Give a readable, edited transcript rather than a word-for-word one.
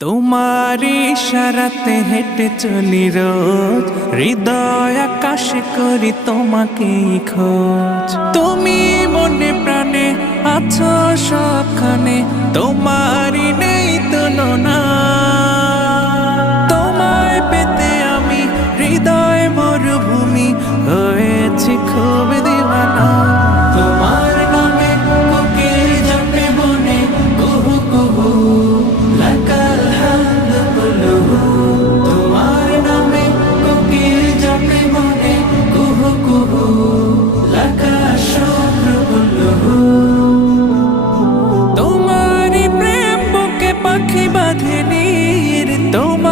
তোমার ইশারাতে হেঁটে চলি রোজ, হৃদয় আকাশে করি তোমাকেই খোঁজ। তুমি মনে প্রাণে আছো সবখানে, তোমারই নেই তুলনা। তোমায় পেতে আমি হৃদয় মরুভূমি হয়েছি খুব দিওয়ানা। তোমার নামে কোকিল জপে বনে কুহু কুহু, লাকাল হামদ কুলুহু। তোমার নামে কোকিল জপে বনে কুহু কুহু, লাকাল শুকর কুলুহু। তোমারি প্রেম বুকে পাখি বাঁধে নীর, তোমার